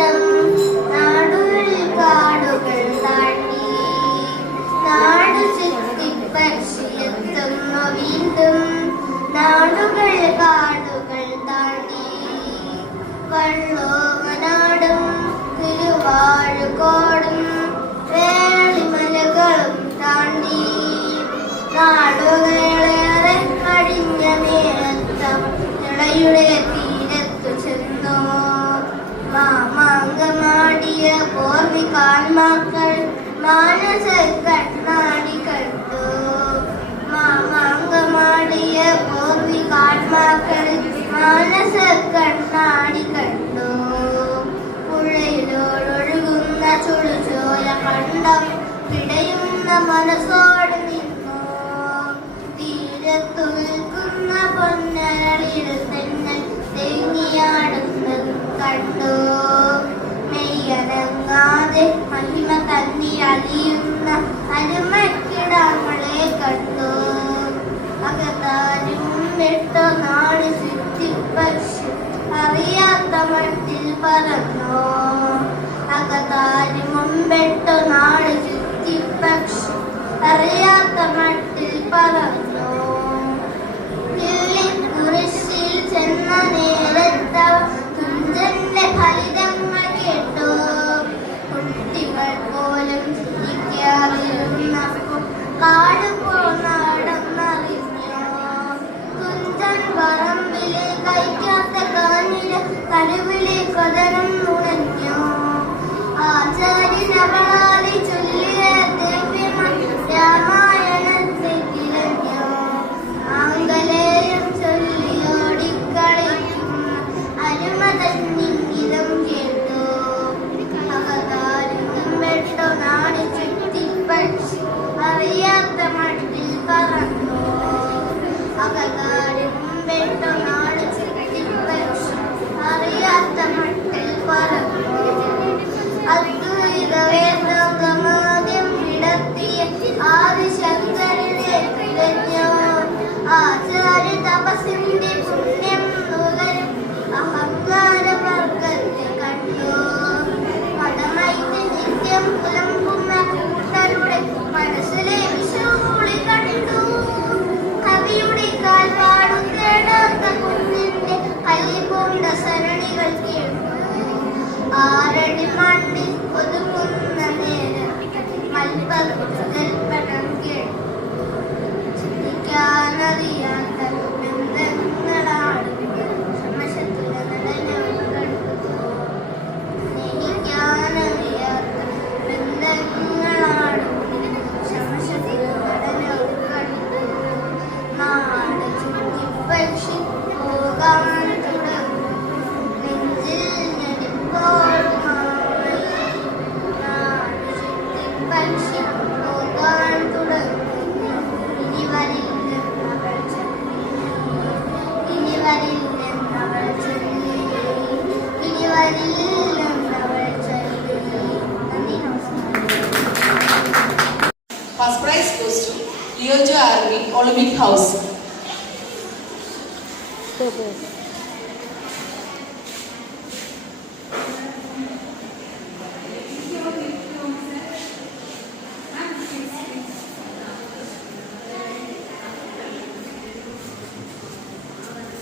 വീണ്ടും നാടുകൾ കാടുകൾ താണ്ടി നാടു ചുറ്റി പക്ഷിയെത്തുന്നു വീണ്ടും നാടുകൾ കാടുകൾ താണ്ടി വള്ളോമനാടും തിരുവാഴുകോടും വേളിമലകളും താണ്ടി നാടുകളേറെ കഴിഞ്ഞ നേരത്തം നിളയുടെ തീരത്തു ചെന്നു മാമാങ്കമാടിയ പൂർവികാന്മാക്കൾ മാനസ കണ്ണാടി കണ്ടു മാമാങ്കമാടിയ പൂർവികാന്മാക്കൾ മാനസ കണ്ണാടി കണ്ടു പുഴയിലോടൊഴുകുന്ന ചുടുചോര കണ്ടം പിടയുന്ന മനസ്സോട് നിന്നു തീരത്തു നിൽക്കുന്ന പൊന്നരളിൽ തെന്നൽ തേങ്ങിയാടുന്നത് കണ്ടു മെയ്യനങ്ങാതെ മഹിമ തന്നിലലിയുന്ന അരുമക്കിടാങ്ങളെ കണ്ടു അകത്താരും വെട്ടോ നാട് ചുറ്റിപ്പക്ഷി അറിയാത്ത മട്ടിൽ പറന്നു അകത്താരും മുമ്പെട്ടോ നാട് ചുറ്റിപ്പക്ഷി അറിയാത്ത മട്ടിൽ പറന്നു കുരിശിൽ ചെന്ന നേരത്തവ തുഞ്ചന്റെ ഫലിതങ്ങൾ കേട്ടു കുട്ടികൾ പോലും ചിരിക്കാതിരുന്നപ്പോൾ കാട് പോന്നടന്നറിഞ്ഞു തുഞ്ചൻ പറമ്പിലെ കഴിക്കാത്ത കാഞ്ഞില് കരുവിലെ കഥനം നുണഞ്ഞു ആചാര്യനവളാലി ചൊല്ലിയ ദിവ്യമ രാമായണത്തെ കിളഞ്ഞു ആംഗലേയം ചൊല്ലിയോടിക്കളിക്കുന്ന അരുമതന്നിംഗിതം കേട്ടു അകതാരും വെട്ടോ നാട് ചുറ്റിപ്പക്ഷി അറിയാത്ത മട്ടിൽ പറന്നു അകതാരും വെട്ടോ നാട് ചുറ്റിപ്പക്ഷി അറിയാത്ത മട്ടിൽ പറന്നു അദ്വൈത വേദാന്തമാദ്യം വിടത്തിയ ആദിശങ്കരനെ തിരഞ്ഞു ആചാര്യ തപസ്സിന്റെ പുണ്യം നുകരും അഹങ്കാര വർഗത്തെ കണ്ടു പടമൈത്ത് നിത്യം പുലമ്പുന്ന കൂട്ടരുടെ മനസ്സിലെ വിഷൂളി കണ്ടു കവിയുടെ കാൽപ്പാടു തേടാത്ത കുഞ്ഞിന്റെ കല്ലിപൂണ്ട സരണികൾ കേട്ടു ആരടി മണ്ണിൽ ഒതുങ്ങുന്ന നേരം മൽപ്പൽപ്പനം കേട്ടു ചിന്തിക്കാനറിയാത്ത ബന്ധങ്ങളാടും സമശത്തുല നടനം കണ്ടു സ്നേഹിക്കാനറിയാത്ത ബന്ധങ്ങളാടും സമശത്തുല നടനം കണ്ടു നാട് ചുറ്റിപ്പക്ഷി പോകാൻ തുടങ്ങും നെഞ്ചിൽ പക്ഷി പോകാൻ തുടങ്ങുന്നു ഇനി വരില്ലെന്നവൾ ചൊല്ലി ഇനി വരില്ലെന്നവൾ ചൊല്ലി ഇനി വരില്ലെന്നവൾ ചൊല്ലി. നന്ദി, നമസ്കാരം. First prize goes to Liojo Army Olympic House.